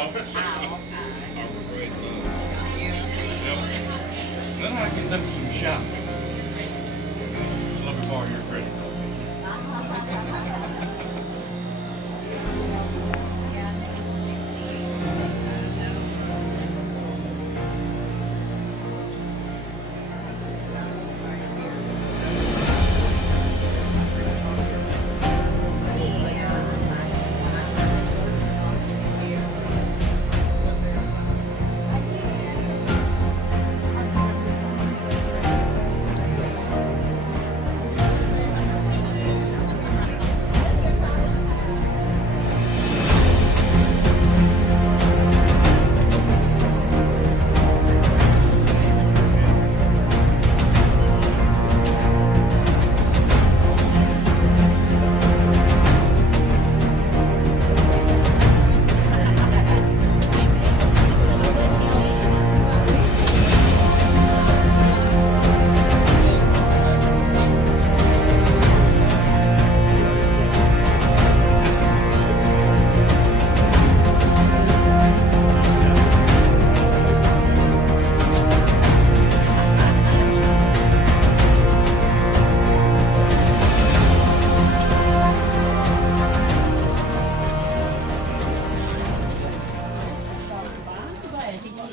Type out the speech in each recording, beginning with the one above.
Then I can do some shopping. Let me borrow your credit card.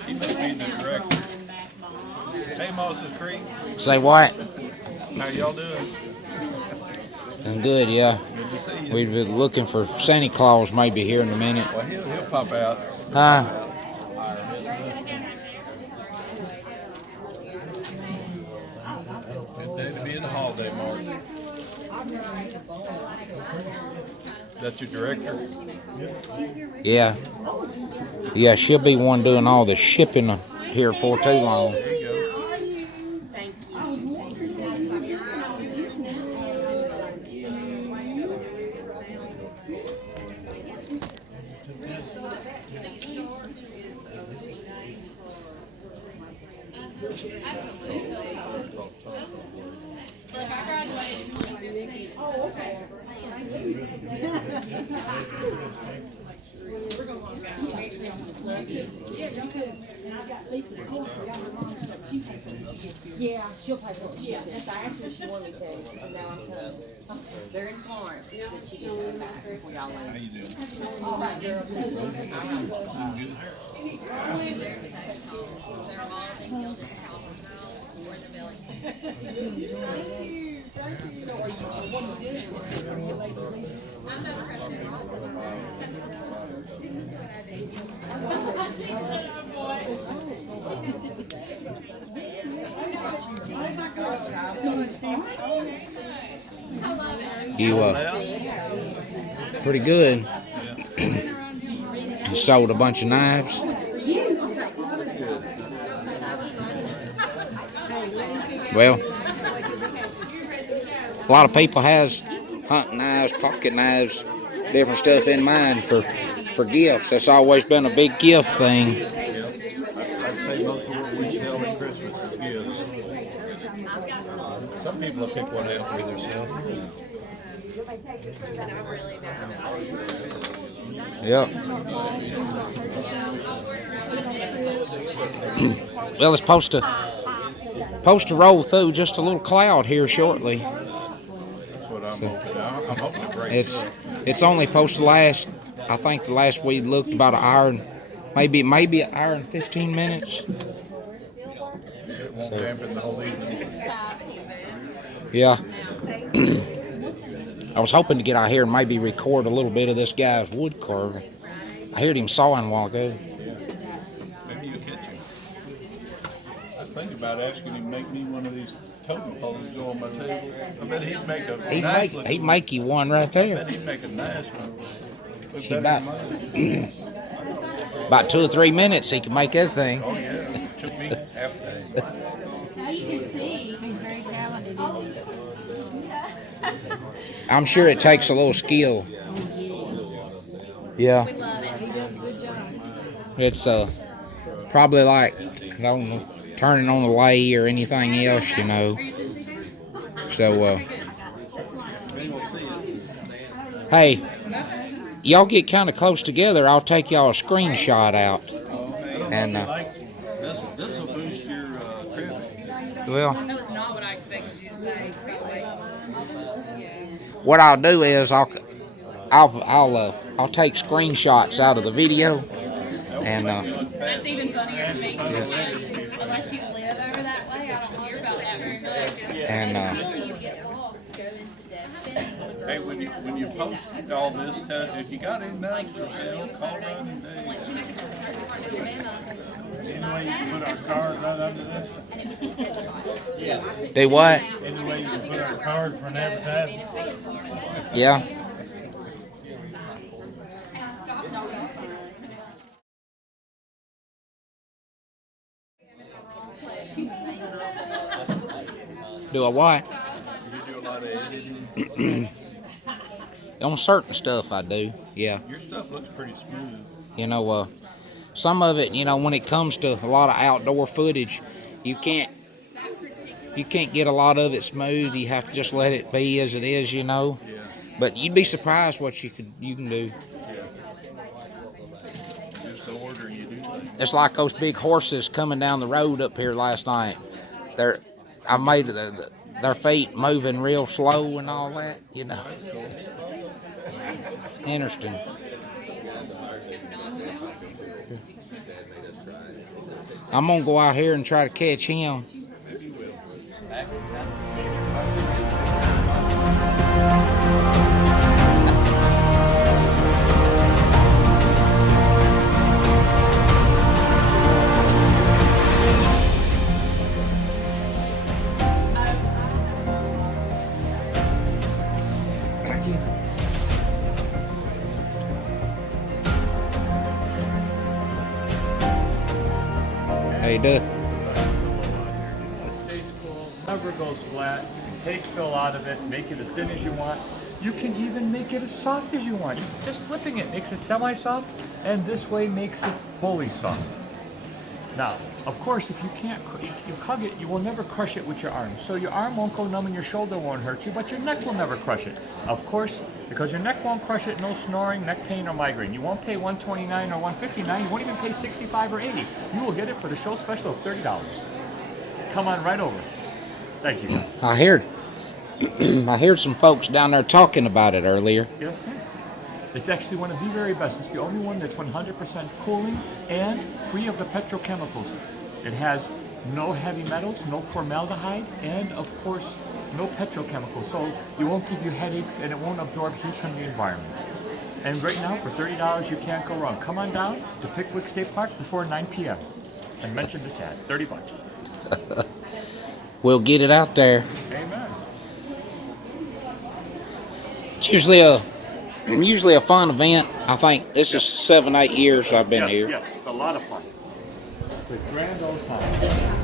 He may be the director. Hey, Moses Creek. Say what? How y'all doing? I'm good, yeah. Good to see you. We've been looking for Santa Claus maybe here in a minute. Well, he'll pop out. Huh? Good day to be in the holiday market. That's your director? Yeah. Yeah, she'll be one doing all the shipping here for too long. There you go. Look, I graduated in 2015. Oh, okay. We're going to walk out. Merry Christmas. Love you. Yeah, you could. And I've got Lisa's card for y'all. Her mom said she paid for it. Yeah, she'll pay for it. Yeah, yes, I asked her if she wanted me to, and now I'm coming. They're in Florence, but she can come back before y'all How leave. you doing? All right, girl. So are you, what are you doing? You pretty good. You sold a bunch of knives. Well, a lot of people has hunting knives, pocket knives, different stuff in mind for gifts. That's always been a big gift thing. I'd say most of what we sell at Christmas is gifts. Some people will pick one out for themselves. Yep. Well, it's supposed to roll through just a little cloud here shortly. That's what I'm hoping. I'm hoping to break It's only supposed to last. I think the last we looked about an hour, maybe an hour and 15 minutes. It won't dampen the whole evening. Yeah. I was hoping to get out here and maybe record a little bit of this guy's wood carving. I heard him sawing a while ago. Maybe you'll catch him. I was thinking about asking him to make me one of these totem poles go on my table. I bet he'd make a nice looking. He'd make you one right I there. bet he'd make a nice one. Look She better about, than mine. about 2 or 3 minutes he can make that thing. Oh yeah, it took me half a day. Now you can see he's very talented, isn't he? I'm sure it takes a little skill. Yeah. We love it. He does a good job. It's probably like, I don't know, turning on the lathe or anything else, you know. So, hey, y'all get kind of close together, I'll take y'all a screenshot out. And This will boost your credit. well, That was not what I expected you to say, by the way. what I'll do is I'll take screenshots out of the video, and That's even funnier to me. Unless you live over that way, I don't hear about that very much. and Really, you get lost going to Destin. Hey, when you post all this, if you got any knives for sale, call Ron and Dave. Any way you can put our card right under this? do what? Any way you can put our card for an advertisement? Yeah. Do a what? You do a lot of editing. On certain stuff I do, yeah. Your stuff looks pretty smooth. You know, some of it, you know, when it comes to a lot of outdoor footage, you can't get a lot of it smooth. You have to just let it be as it is, you know. Yeah. But you'd be surprised what you can do. Yeah. Just the order you do things. It's like those big horses coming down the road up here last night. I made their feet moving real slow and all that, you know. Interesting. I'm gonna go out here and try to catch him. How you doing? Stays cool, never goes flat. You can take fill out of it, make it as thin as you want. You can even make it as soft as you want. Just flipping it makes it semi-soft, and this way makes it fully soft. Now, of course, if you can't, you hug it, you will never crush it with your arm. So your arm won't go numb and your shoulder won't hurt you, but your neck will never crush it. Of course, because your neck won't crush it, no snoring, neck pain, or migraine. You won't pay $129 or $159. You won't even pay $65 or $80. You will get it for the show special of $30. Come on right over. Thank you. I heard some folks down there talking about it earlier. Yes, sir. It's actually one of the very best. It's the only one that's 100% cooling and free of the petrochemicals. It has no heavy metals, no formaldehyde, and of course, no petrochemicals. So it won't give you headaches and it won't absorb heat from the environment. And right now, for $30, you can't go wrong. Come on down to Pickwick State Park before 9 p.m. and mention this ad. $30. We'll get it out there. Amen. It's usually a fun event. I think this is 7-8 years I've been here. Yes, it's a lot of fun. It's a grand old time.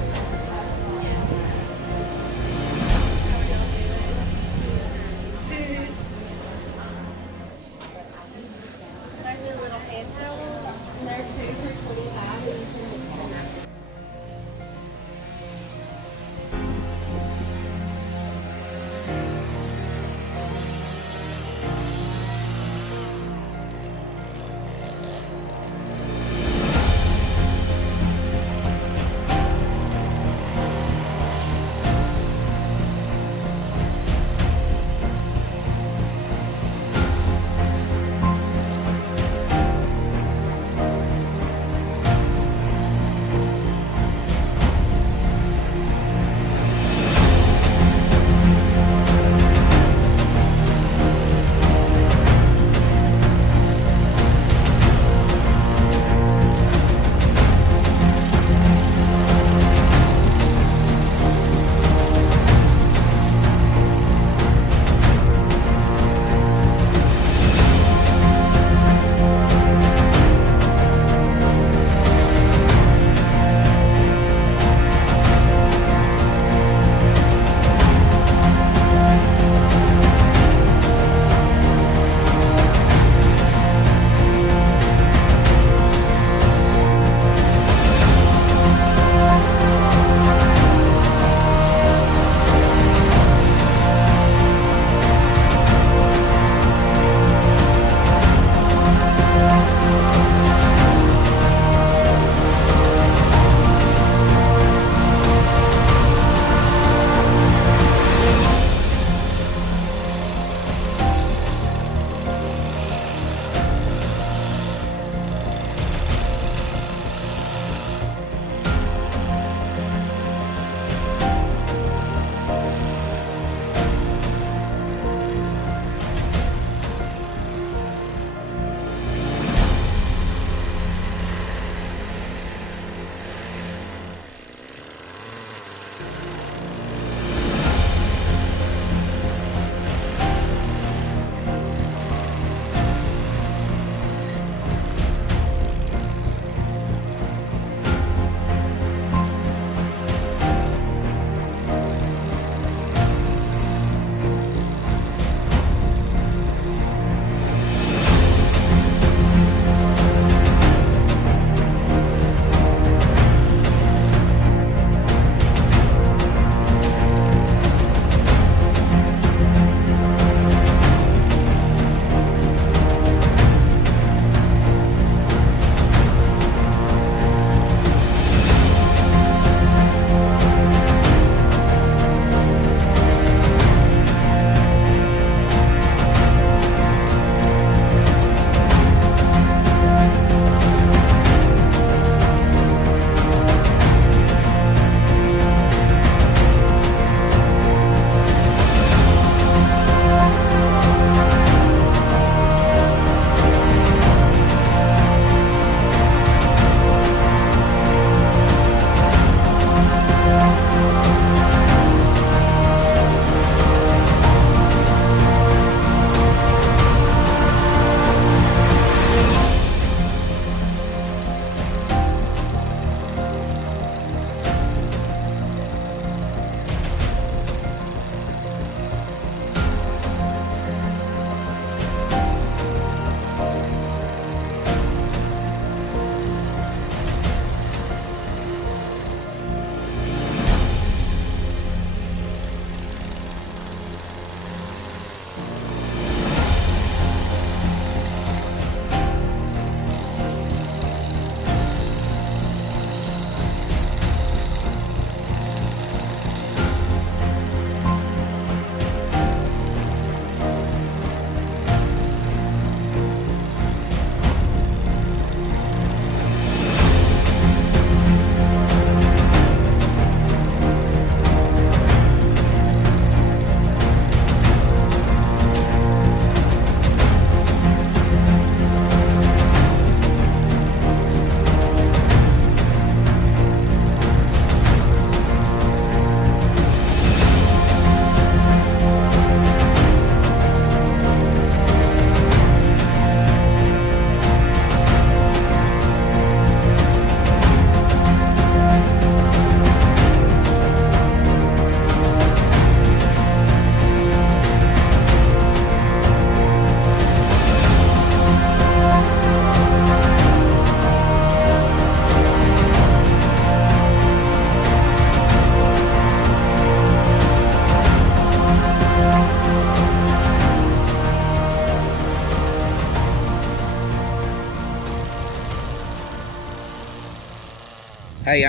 Hey,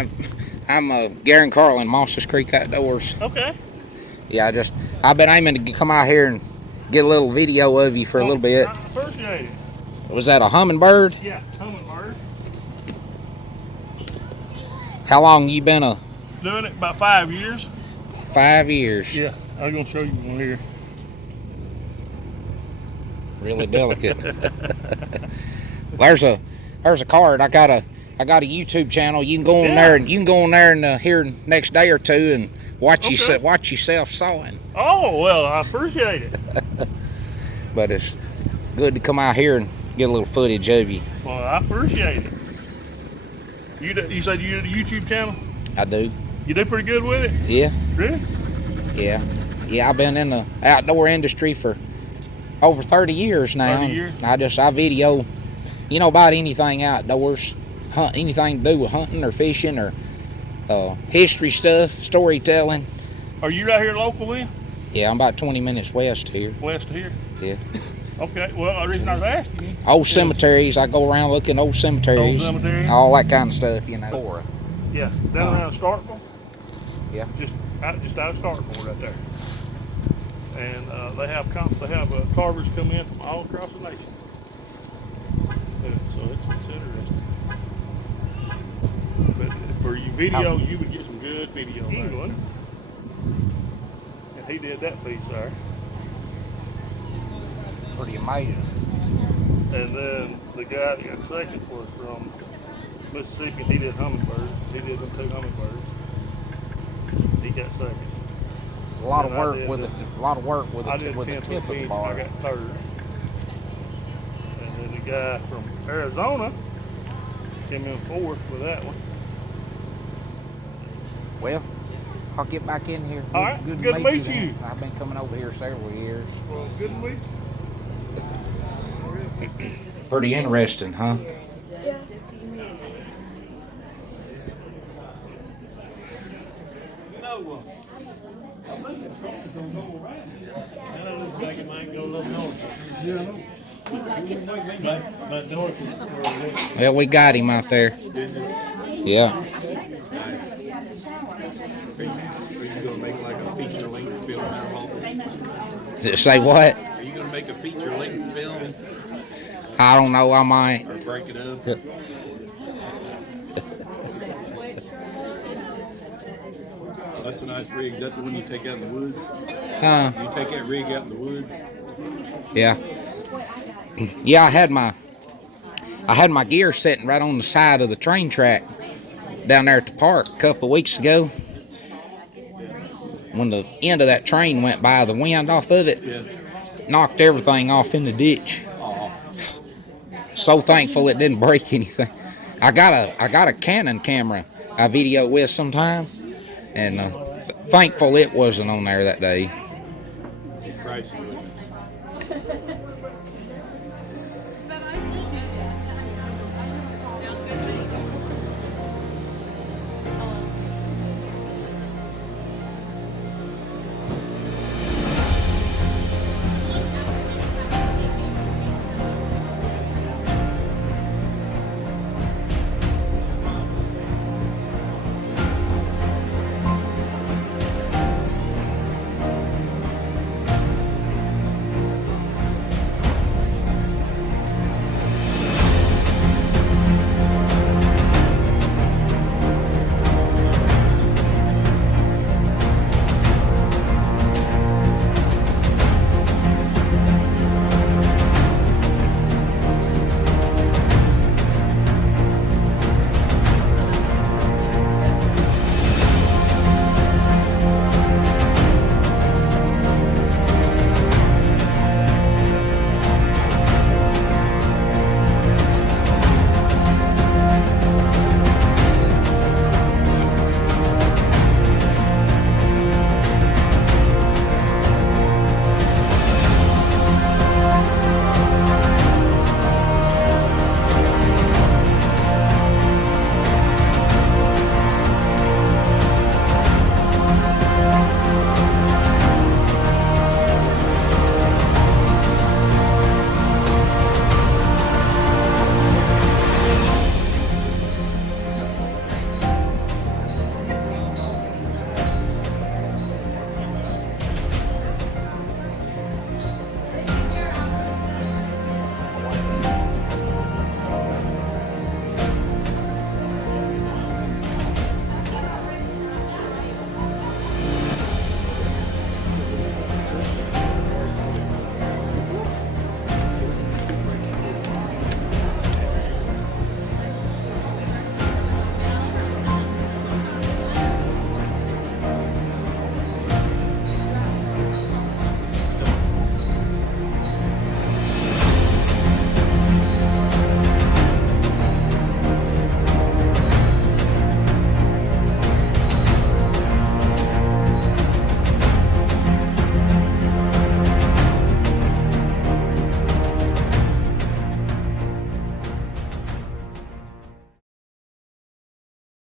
I'm Garen Carlin, Mosses Creek Outdoors. Okay. Yeah, I've been aiming to come out here and get a little video of you for a little bit. I appreciate it. Was that a hummingbird? Yeah, hummingbird. How long you been Doing it about 5 years. 5 years? Yeah, I'm gonna show you one here. Really delicate. There's a card. I got a YouTube channel. You can go on there and here next day or two and watch yourself sawing. Oh well, I appreciate it. But it's good to come out here and get a little footage of you. Well, I appreciate it. You said you did a YouTube channel? I do. You do pretty good with it? Yeah. Really? Yeah. Yeah, I've been in the outdoor industry for over 30 years now. 30 years? I video, about anything outdoors, anything to do with hunting or fishing or history stuff, storytelling. Are you right here local then? Yeah, I'm about 20 minutes west here. West of here? Yeah. Okay, well, the reason I was asking you. Old cemeteries. I go around looking old cemeteries. Old cemeteries? All that kind of stuff, Yeah, down around Starkville. Yeah. Just out of Starkville right there. And they have carvers come in from all across the nation. Yeah, so it's interesting. But for you video, you would get some good video. He would. And he did that piece there. Pretty amazing. And then the guy that got second was from Mississippi. He did hummingbirds. He did them 2 hummingbirds. He got second. A lot of work with it. I did with the 10 tip of the feet. bar. I got third. And then the guy from Arizona came in fourth with that one. Well, I'll get back in here. All right, good to meet you. then. I've been coming over here several years. Well, good to meet you. Pretty interesting, huh? Well, we got him out there. Yeah. Are you gonna make like a feature length film there, Say what? Are you gonna make a feature length film I don't know. I might. or break it up? Oh, that's a nice rig. Is that the one you take out in the woods? Huh? You take that rig out in the woods? Yeah. Yeah, I had my gear sitting right on the side of the train track down there at the park a couple of weeks ago. When the end of that train went by, the wind off of it knocked everything off in the ditch. So thankful it didn't break anything. I got a Canon camera I video with sometime, and thankful it wasn't on there that day. Pricey.